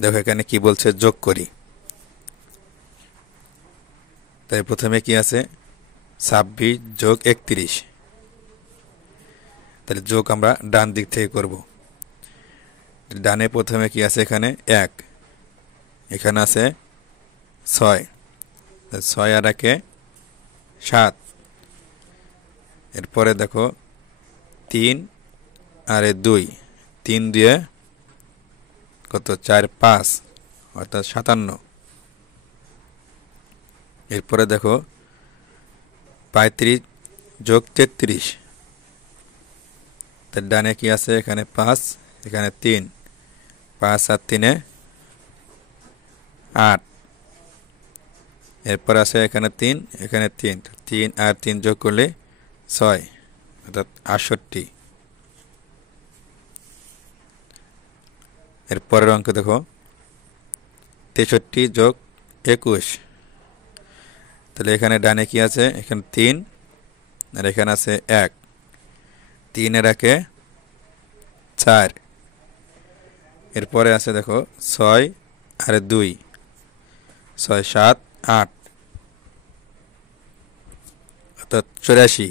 দেখো এখানে কি বলছে, যোগ করি। তাই প্রথমে কি আছে, 26 যোগ 31। তাহলে যোগ আমরা ডান দিক থেকে করব। ডানে প্রথমে কি আছে, এখানে 1, এখানে আছে 6, 6 আর 1 7। এরপরে দেখো 3 আর 2, 3 দিয়ে কত, 4 5, অর্থাৎ 57। এরপরে দেখো 35 যোগ 33। তার ডানে কি আছে, এখানে 5, এখানে 3, 5 আর 3 8। এরপর আছে এখানে 3, এখানে 3, 3 আর 3 যোগ করলে 6, অর্থাৎ 68। এরপরের অঙ্ক দেখো 63 যোগ 21। তাহলে এখানে ডানে কি আছে, এখানে 3 আর এখানে আছে 1, 3 এর 1 4। এরপরে আছে দেখো 6 আর 2, 6 7 8, অর্থাৎ 84।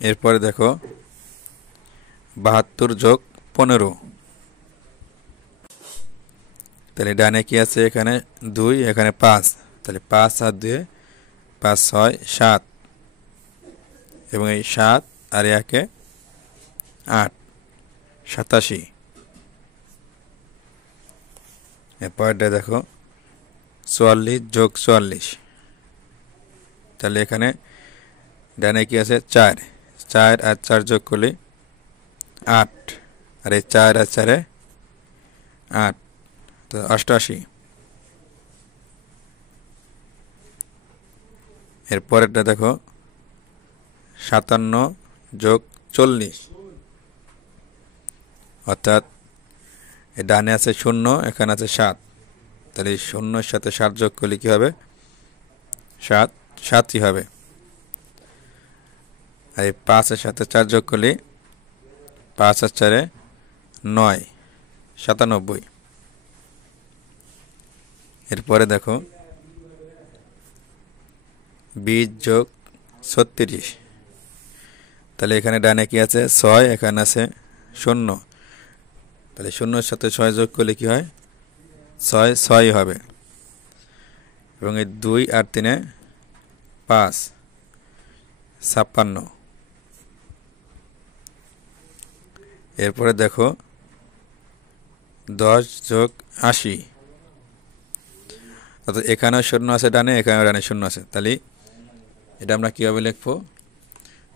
এরপরে দেখো 72 যোগ 15। তাহলে ডানে কি আছে, এখানে 2, এখানে 5। তাহলে 5 আর 2 5 6 7, এবং এই 7 আর 1 8, 87। এরপরটা দেখো 44 যোগ 44। তাহলে এখানে ডানে কি আছে, 4, 4 আর 4 যোগ করলে 8, আর এই 4 আর 4 8, তো 88। এরপরেরটা দেখো 57 যোগ 40, অর্থাৎ ডানে আছে 0, এখানে আছে 7। তাহলে 0 এর সাথে 7 যোগ করলে কি হবে, 7 7ই হবে। আর এই 5 এর সাথে 4 যোগ করলে 5 আর 4 9, 97। এরপরে দেখো 20 যোগ 36। তাহলে এখানে ডানে কি আছে, 6, এখানে আছে 0। তাহলে 0 এর সাথে 6 যোগ করলে কি হয়, 6 6ই হবে। এবং এই 2 আর 3 5, 56। এরপরে দেখো 10 যোগ 80। অর্থাৎ এখানেও 0 আছে ডানে, এখানেও ডানে 0 আছে। তাহলে এটা আমরা কীভাবে লিখবো,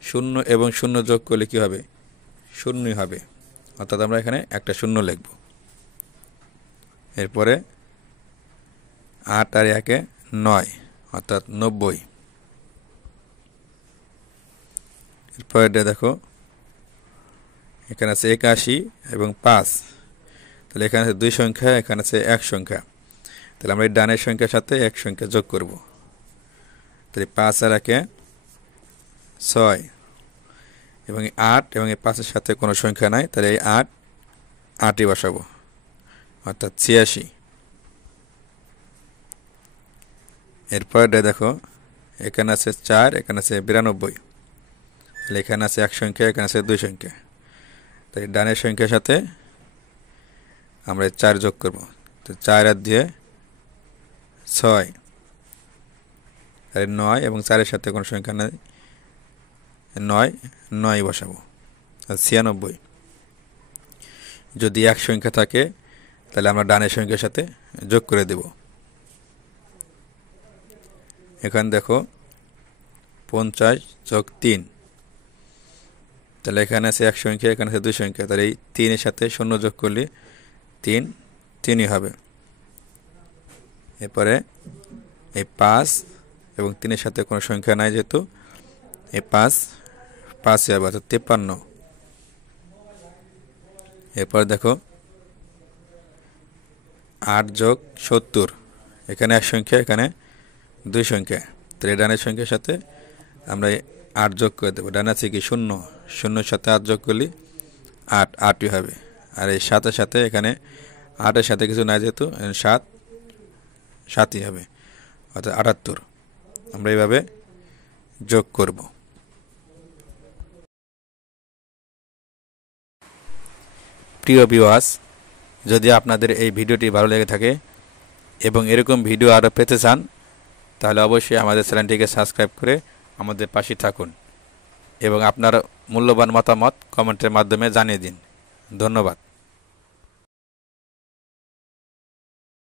0 এবং 0 যোগ করলে কি হবে, 0ই হবে। অর্থাৎ আমরা এখানে একটা 0 লিখব। এরপরে 8 আর 1 9, অর্থাৎ 90। এরপরে দেখো এখানে আছে 81 এবং 5। তাহলে এখানে আছে 2 সংখ্যা, এখানে আছে 1 সংখ্যা। তাহলে আমরা এই ডানের সংখ্যার সাথে 1 সংখ্যা যোগ করব। তাহলে 5 আর 1 6, এবং 8, এবং এই 5 এর সাথে কোনো সংখ্যা নাই, তাহলে এই 8 8ই বসাবো, অর্থাৎ 86। এরপরে দেখো এখানে আছে 4, এখানে আছে 92। তাহলে এখানে আছে 1 সংখ্যা, এখানে আছে 2 সংখ্যা। তাই ডানের সংখ্যার সাথে আমরা 4 যোগ করব। তো 4 আর 2 6, আর 9, এবং 4 এর সাথে কোনো সংখ্যা নেই, 9 9ই বসাবো, 96। যদি 1 সংখ্যা থাকে তাহলে আমরা ডানের সংখ্যার সাথে যোগ করে দেব। এখানে দেখো 50 যোগ 3। তাহলে এখানে আছে 1 সংখ্যা, এখানে আছে 2 সংখ্যা। তাহলে এই 3 এর সাথে 0 যোগ করলে 3 3ই হবে। এরপরে এই 5 এবং 3 এর সাথে কোনো সংখ্যা নাই, যেহেতু এই 5 5ই হবে, অর্থাৎ 53। এরপর দেখো 8 যোগ 70। এখানে 1 সংখ্যা, এখানে 2 সংখ্যা। তাহলে ডানের সংখ্যার সাথে আমরা 8 যোগ করে দেবো। ডান আছে কি 0, 0 এর সাথে 8 যোগ করলে 8 8ই হবে। আর এই 7-এর সাথে এখানে 8-এর সাথে কিছু নাই, যেহেতু 7 7ই হবে, অর্থাৎ 78। আমরা এইভাবে যোগ করব। প্রিয় ভিউয়ার্স, যদি আপনাদের এই ভিডিওটি ভালো লেগে থাকে এবং এরকম ভিডিও আরও পেতে চান, তাহলে অবশ্যই আমাদের চ্যানেলটিকে সাবস্ক্রাইব করে আমাদের পাশে থাকুন এবং আপনার মূল্যবান মতামত কমেন্টের মাধ্যমে জানিয়ে দিন। ধন্যবাদ।